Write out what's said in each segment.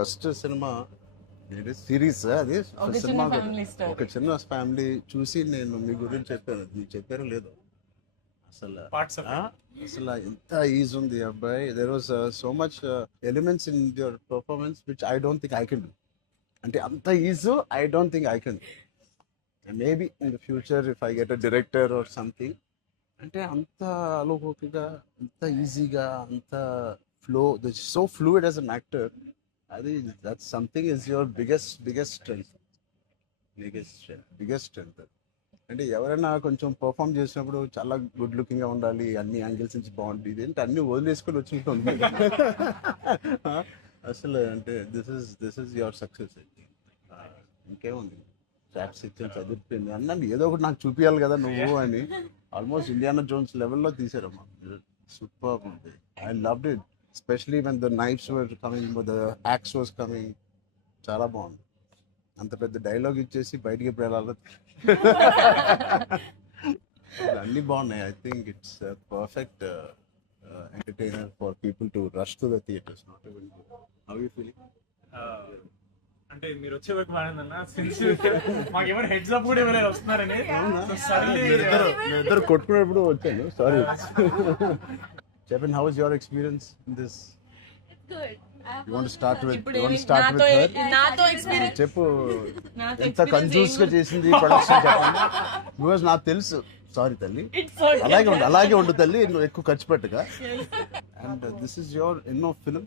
First cinema series అది cinema ఒక చిన్న ఫ్యామిలీ చూసి నేను మీ గురించి చెప్పాను, మీకు చెప్పారో లేదో అసలు అసలు ఎంత ఈజ్ ఉంది అబ్బాయి. There was so much elements in your performance which I don't think I can do. అంటే అంత ease I don't think I can. Maybe in the future if I get a director or something, అంటే అంత అలోకిగా, అంత ఈజీగా, అంత flow, so fluid as an actor. అది that something is your biggest strength. అంటే ఎవరైనా కొంచెం పర్ఫామ్ చేసినప్పుడు చాలా గుడ్ లుకింగ్ గా ఉండాలి, అన్ని యాంగిల్స్ నుంచి బాగుంటుంది, అంటే అన్ని వదిలేసుకొని వచ్చినట్టు ఉంది. అసలు అంటే దిస్ ఇస్ యువర్ సక్సెస్. ఇంకేముంది, ట్రాప్స్ ఇచ్చాను, చదివిపోయింది అన్నాను, ఏదో ఒకటి నాకు చూపించాలి కదా నువ్వు అని. ఆల్మోస్ట్ ఇండియానా జోన్స్ లెవెల్లో తీసారమ్మా. సూపర్ ఉంది. I loved it, especially when the knives were coming, the axe was coming. చాలా బాగుంది. అంత పెద్ద డైలాగ్ ఇచ్చేసి బయటికి ఎప్పుడు వెళ్ళాలి. అన్ని బాగున్నాయి. I think it's perfect entertainer for people to rush to the theatres. Not even how you feeling? అంటే మీరు వచ్చే వరకు బాగుందన్న, సిన్స్ మాకేమైనా హెడ్స్ అప్ కూడా ఇవ్వలేదు వస్తున్నారని. ఇద్దరు కొట్టుకున్నప్పుడు వచ్చాను, సారీ. చెప్పండి, how is your experience in this? You want to start with her? నాతో ఎక్స్పీరియన్స్ చెప్పు, ఎంత కన్ఫ్యూజ్ గా చేసింది ప్రొడక్షన్ చెప్పండి. బికాజ్ నాకు తెలుసు. సారీ తల్లి, అలాగే ఉండు తల్లి, నువ్వు ఎక్కువ ఖర్చు పెట్టగా. అండ్ దిస్ ఇస్ యువర్ ఎన్నో film?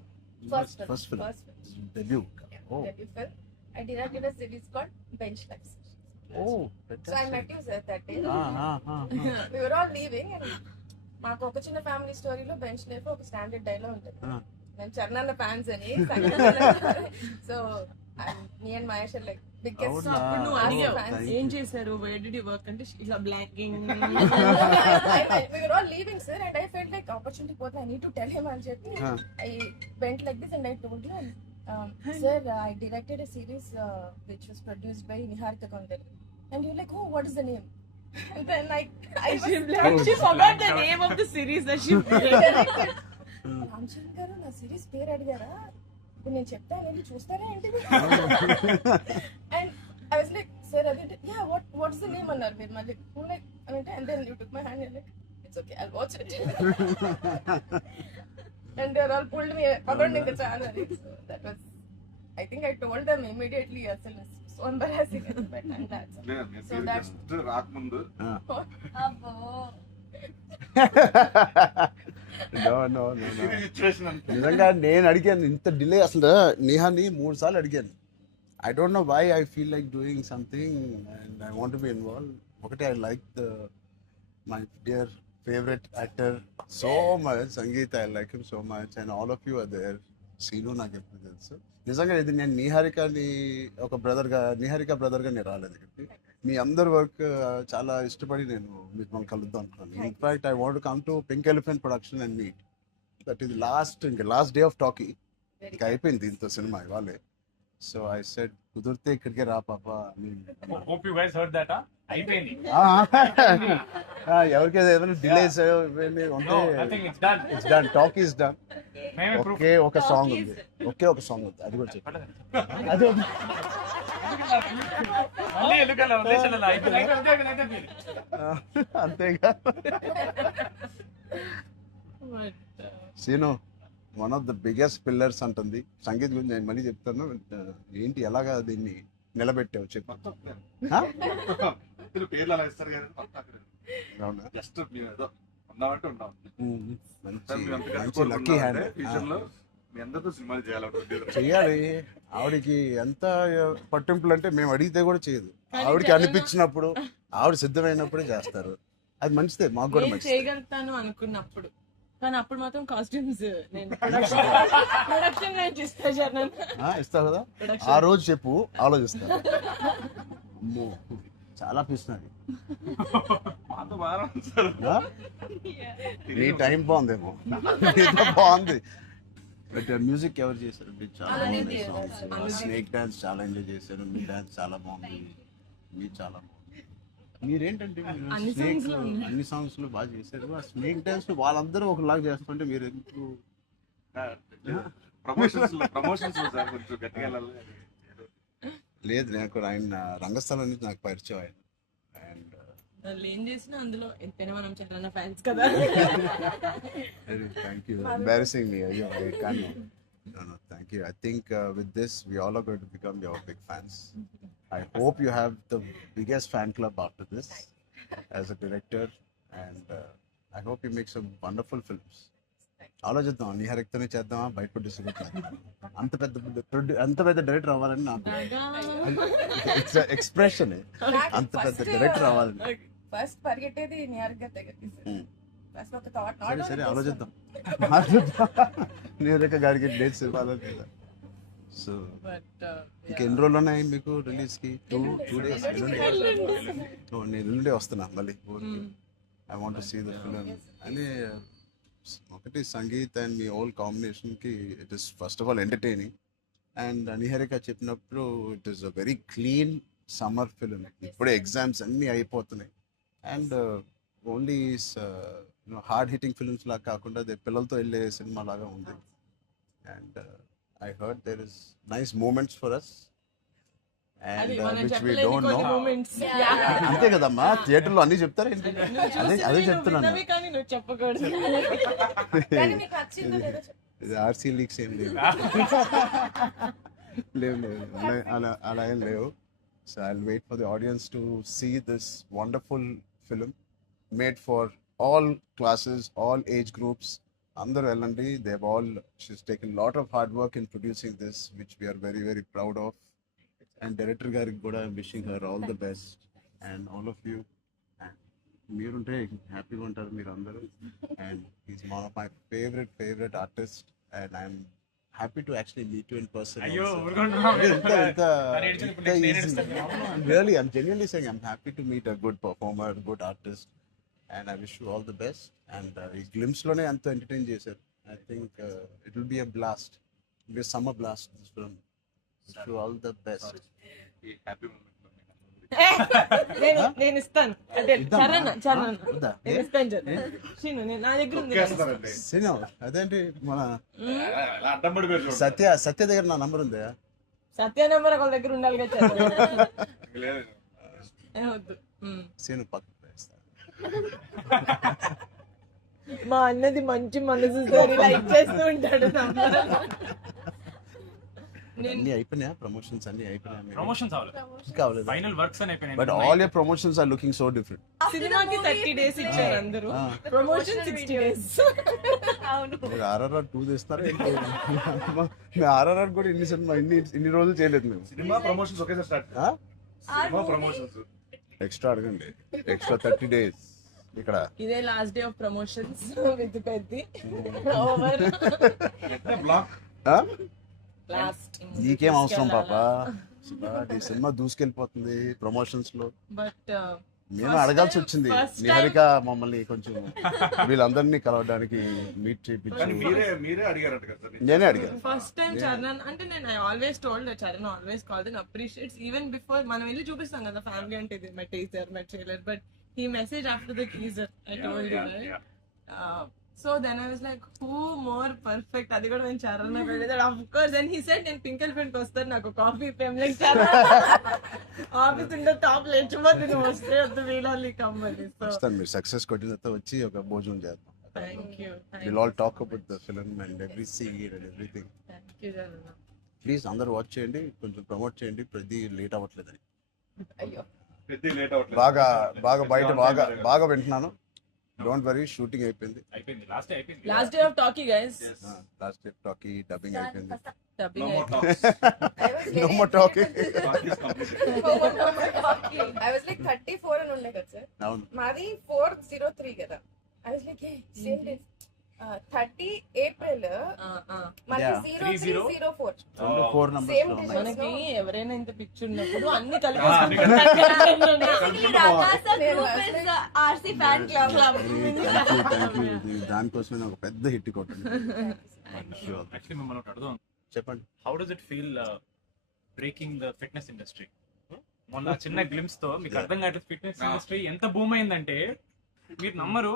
First film, debut. debut film. I directed a series called Bench Life. Oh, So I met you sir that day. We were all leaving and మాకు ఒక చిన్న ఫ్యామిలీ స్టోరీలో bench life ఒక standard dialogue ఉంటుంది. నేను Charan fans అని. So me and Mahesh like biggest. అప్పుడు నువ్వు అడిగావు ఏం చేశారు, వేర్ డిడ్ యు వర్క్ అంటే ఇలా blocking. We were all leaving sir and I felt like opportunity పోతే I need to tell him అని చెప్పి I went like this and I told you, sir, I directed a series which was produced by Niharika Kondarlu. And you're like, oh, what is the name? And then she forgot the name of the series that she directed. Ramachandra గారు నా series పేరు అడిగారా, ఇప్పుడు నేను చెప్తాను వెళ్ళి చూస్తారా ఏంటి? And I was like, sir అది యా వాట్స్ ద నేమ్ అన్నారు మీరు మళ్ళీ. లైక్ అంటే and then you took my hand like it's okay I'll watch it. And they all pulled me around in the channel. So that was, I think I told them immediately, asal so embarrassing at that time. So that's రాకముందు no నిజంగా నేను అడిగాను ఇంత delay. అసలు నేహాని 3 సార్లు అడిగాను. I don't know why I feel like doing something and I want be involve. ఒకటి, I like my dear favorite actor so much, Sangeet, I like him so much, and all of you are there. Seenu నాకు ఎప్పుడు తెలుసు. నిజంగా ఇది నేను నిహారికని ఒక నిహారిక బ్రదర్గా నేను రాలేదు ఇక్కడికి. మీ అందరి వర్క్ చాలా ఇష్టపడి నేను మిమ్మల్ని కలుద్దాం అనుకున్నాను. In fact I want come to pink elephant production and meet. That is last day of talkie. ఇంకా అయిపోయింది దీంతో సినిమా ఇవాళే. సో ఐ సెడ్ కుదిరితే ఇక్కడికే రా పాప. Hope you guys heard that. అయిపోయింది. ఎవరికైనా ఏదైనా డిలేస్ ఉంటే it's done, talk is done. ఒకే ఒక సాంగ్ ఉంది, అది కూడా చెప్పండి. అది అంతేగా. Seenu one of the biggest pillars అంటుంది. సంగీత్ గురించి నేను మళ్ళీ చెప్తాను. ఏంటి ఎలాగా దీన్ని నిలబెట్టావు చెప్పు. పేర్లు అలా ఇస్తారు కదా, జస్ట్ ఏదో ఉన్నామంటే ఉన్నాం. మంచి లక్కీ హ్యాండ్. మీ అందరితో సినిమాలు చెయ్యాలి. ఆవిడకి ఎంత పట్టింపులు అంటే మేము అడిగితే కూడా చేయదు. ఆవిడకి అనిపించినప్పుడు, ఆవిడ సిద్ధమైనప్పుడే చేస్తారు. అది మంచిదే, మాకు కూడా మంచిది. చేయగలుగుతాను అనుకున్నప్పుడు, కానీ అప్పుడు మాత్రం కాస్ట్యూమ్స్ నేను ప్రొడక్షన్ ఇస్తావు కదా. ఆ రోజు చెప్పు, ఆలోచిస్తా. చాలా పిస్తున్నది. నీ టైం బాగుందేమో, బాగుంది. బట్ మ్యూజిక్ ఎవరు చేశారు? చాలా బాగుంది సాంగ్స్. స్నేక్ డాన్స్ చాలా ఎంజాయ్ చేశారు. మీ డాన్స్ చాలా బాగుంది. మీరు చాలా బాగుంది. మీరేంటంటే అన్ని సాంగ్స్ లో బాగా చేశారు. ఆ స్నేక్ డాన్స్ వాళ్ళందరూ ఒకలాగా చేస్తుంటే మీరు ఎందుకు ప్రమోషన్స్ సార్ కొంచెం గట్టిగా వెళ్ళాలి. లేదు నాకు ఆయన రంగస్థలం నుంచి నాకు పరిచయం ఆయన. అండ్ వాళ్ళు ఏం చేసినా అందులో ఎంతైనా మనం చరణ్ ఫ్యాన్స్ కదా. థ్యాంక్ యూ, ఎంబారసింగ్ మీ. అయ్యో కానీ no, thank you. I think with this we all are going to become your big fans. I hope you have the biggest fan club after this as a director, and I hope you make some wonderful films. ఆలోచిద్దాం, నిహారికతోనే చేద్దామా, బయట distribute అంత పెద్ద director అవ్వాలని నాకు expression. అంత పెద్ద director అవ్వాలని ఫస్ట్ పరిగెట్టేది నిహారిక దగ్గరికి. ఫస్ట్ ఒక థాట్ సరే సరే ఆలోచిద్దాం. నిహారిక గారికి డేట్స్ ఇవ్వాలని కదా. సో బట్ ఇంకెన్ని రోజులు ఉన్నాయి మీకు రిలీజ్ కి? Two days. నేను ఎల్లుండే వస్తున్నా మళ్ళీ ఊరికి. I want to see the film. అని ఒకటి సంగీత్ అండ్ మీ ఓల్ కాంబినేషన్ కి it is first of all entertaining. And Niharika చెప్పినప్పుడు it is a very clean summer film. ఇప్పుడే ఎగ్జామ్స్ అన్నీ అయిపోతున్నాయి. And only hard hitting films లాగా కాకుండా అది పిల్లలతో వెళ్ళే సినిమా లాగా ఉంది. And I heard there is nice moments for us, and అది మనం which we చెప్పలేని don't కొన్ని know. మూమెంట్స్. అంతే కదమ్మా, థియేటర్లో అన్ని చెప్తారు ఏంటి? అదే చెప్తున్నాను. కానీ నువ్వు చెప్పకూడదు. కానీ మీకు నచ్చిందో లేదో చెప్పు. ఇది ఆర్సీ లీక్స్ ఏం లేవు. లేవు అలా ఏం లేవు. So I will wait for the audience to see this wonderful film made for all classes, all age groups. అందరూ వెళ్ళండి. they've all, she's taken a lot of hard work in producing this, which we are very very proud of. And director గారికి కూడా wishing her all the best, and all of you. And మీరుంటే హ్యాపీగా ఉంటారు మీరు అందరూ. And he's one of my favorite artists, and I'm happy to actually meet you in person. అయ్యో also. ఊరుకోండి. Really, I'm genuinely saying I'm happy to meet a good performer, good artist. And I wish you all the best. And ఈ glimpse లోనే అంత entertain చేశారు. I think it will be a blast. It will be a summer blast, this film. Wish you all the best. ఈ happy moment నేను ఇస్తాను. అంటే చరణ్ వద్దా? నేను ఇస్తాను చరణ్. శ్రీను, నా దగ్గర ఉంది. తొక్కేస్తున్నారండి. సినిమా అదేంటి మన అలా అడ్డం పడిపోయారు చూడండి. సత్య దగ్గర నా నంబర్ ఉందా? సత్య నెంబర్ ఒకళ్ళ దగ్గర ఉండాలి కదా చరణ్. లేదు. వద్దు. సీను పక్కన వేస్తా. మా అన్నది మంచి మనసు సార్, లైక్ చేస్తూ ఉంటాడు. అన్ని అయిపోయినాయా? ప్రమోషన్స్ అన్ని అయిపోయినాయా? ప్రమోషన్స్ అవ్వాలి, కావలేదు. ఫైనల్ వర్క్స్ అని అయిపోయినాయి. But all your promotions are looking so different. సినిమాకి 30 days ఇచ్చారు అందరూ, ప్రమోషన్ 60 days. అవును. మీరు RRR 2 తీస్తారా? మేము RRR కూడా ఇన్ని రోజులు చేయలేదు మేము. సినిమా ప్రమోషన్స్ ఒకేసారి స్టార్ట్. సినిమా ప్రమోషన్స్ ఎక్స్ట్రా అడగండి, ఎక్స్ట్రా 30 days ఇక్కడ. ఇదే last day of promotions with Peddi over block. Last. నీకేం అవసరం పాపా, ఈ సినిమా దూసుకెళ్ళిపోతుంది ప్రమోషన్స్ లో. బట్ నేను అడగాల్సి వచ్చింది. నిహారిక మమ్మల్ని కొంచెం వీళ్ళందరినీ కలవడానికి మీట్ కానీ చేయించి మీరే అడిగారంట కదా సార్. నేనే అడిగాను. ఫస్ట్ టైం చరణ్ అంటే నేను I always told Charan always called and appreciates even before మనం వెళ్ళి చూపిస్తాం కదా ఫ్యామిలీ అంటే ఇది my teaser my trailer, but he messaged after the teaser. I told you, right? So then I was like, who more perfect? అది కూడా నేను చరణ్ అడిగాడు. Of course, and he said నేను పింక్ ఎలిఫెంట్ వస్తాను, నాకు coffee fame like Charan office ఉండే top లేచిపోతే నువ్వు వస్తే వద్దు వీళ్ళని కమ్మని. సో వస్తాను, మీరు సక్సెస్ కొట్టిన తర్వాత వచ్చి ఒక భోజనం చేద్దాం. Thank you. We'll all talk about the film and every scene and everything. Thank you Charan. Please అందరూ వాచ్ చేయండి, కొంచెం ప్రమోట్ చేయండి. ప్రతి లేట్ అవ్వట్లేదని అయ్యో. పెద్ద లేట్ అవ్వట్లేదు. బాగా బయట బాగా వింటున్నాను. డోంట్ వరీ, షూటింగ్ అయిపోయింది. అయిపోయింది, లాస్ట్ డే అయిపోయింది. Last day of talkie guys. Last day talkie dubbing అయిపోయింది. డబ్బింగ్ No more అయిపోయింది. talks. I was No very more talking. Talk is completed. I was like 34 అని ఉండే కదా సార్. అవును. మాది 403 కదా. I was like, hey, same days. 30 April మనకి Yeah. 0304. 4 numbers Same లో day. ఉన్నాయి. మనకి ఎవరైనా ఇంత పిక్చర్ ఉన్నప్పుడు అన్ని అన్ని Thank you. దానికోసమే నాకు పెద్ద హిట్ కొట్టండి. యాక్చువల్లీ మిమ్మల్ని ఒకటి అడుగుదాం. చెప్పండి. How does it feel breaking the fitness industry? మొన్న చిన్న గ్లిమ్స్ తో మీకు అర్థం కావట్లేదు ఫిట్నెస్ ఇండస్ట్రీ ఎంత బూమ్ అయిందంటే మీరు నమ్మరు.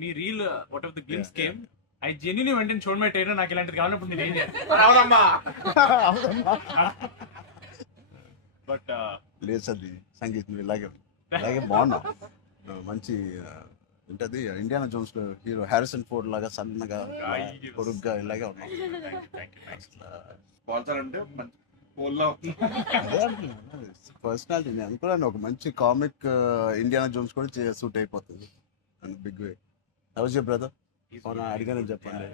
మీ reel what of the glimpse came I genuinely వెంటనే చూడమే ట్రైలర్ నాకు ఇలాంటిది కావాలన్నప్పుడు నేను ఏం చేయాలి బట్ లేదు సది సంగీత్ నువ్వు ఇలాగే బాగున్నావు మంచి ఏంటది ఇండియానా జోన్స్ లో హీరో హ్యారిసన్ ఫోర్డ్ లాగా సన్నగా పొరుగ్గా ఇలాగే ఉన్నావు. స్పాన్సర్ అంటే మంచి పోల్లో అదే పర్సనాలిటీ నేను అనుకున్నాను ఒక మంచి కామిక్ ఇండియానా జోన్స్ కూడా సూట్ అయిపోతుంది big way. How's your brother? అవునా అడిగానని చెప్పండి.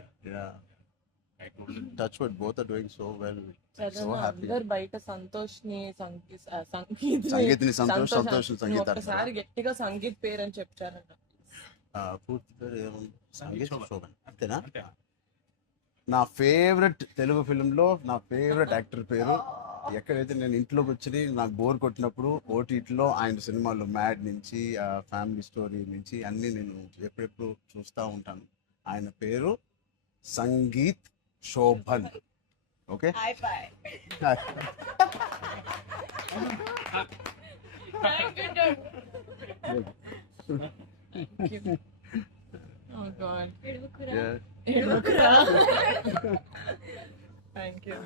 Touch wood both are doing so well. So happy. అందరు బయట సంతోష్ని సంగీత్ని సంతోష్ సంగీత ఒకసారి గట్టిగా సంగీత్ పేరు అని చెప్తారంట. పూర్తి పేరు ఏముంది? సంగీత్ శోభన్ అంతేనా? నా ఫేవరెట్ తెలుగు ఫిల్మ్లో నా ఫేవరెట్ యాక్టర్ పేరు ఎక్కడైతే నేను ఇంట్లోకి వచ్చి నాకు బోర్ కొట్టినప్పుడు ఓటీటీలో ఆయన సినిమాలు మ్యాడ్ నుంచి ఫ్యామిలీ స్టోరీ నుంచి అన్నీ నేను ఎప్పుడెప్పుడు చూస్తూ ఉంటాను. ఆయన పేరు Sangeet Shobhan. Okay Oh God. Yeah. Thank you.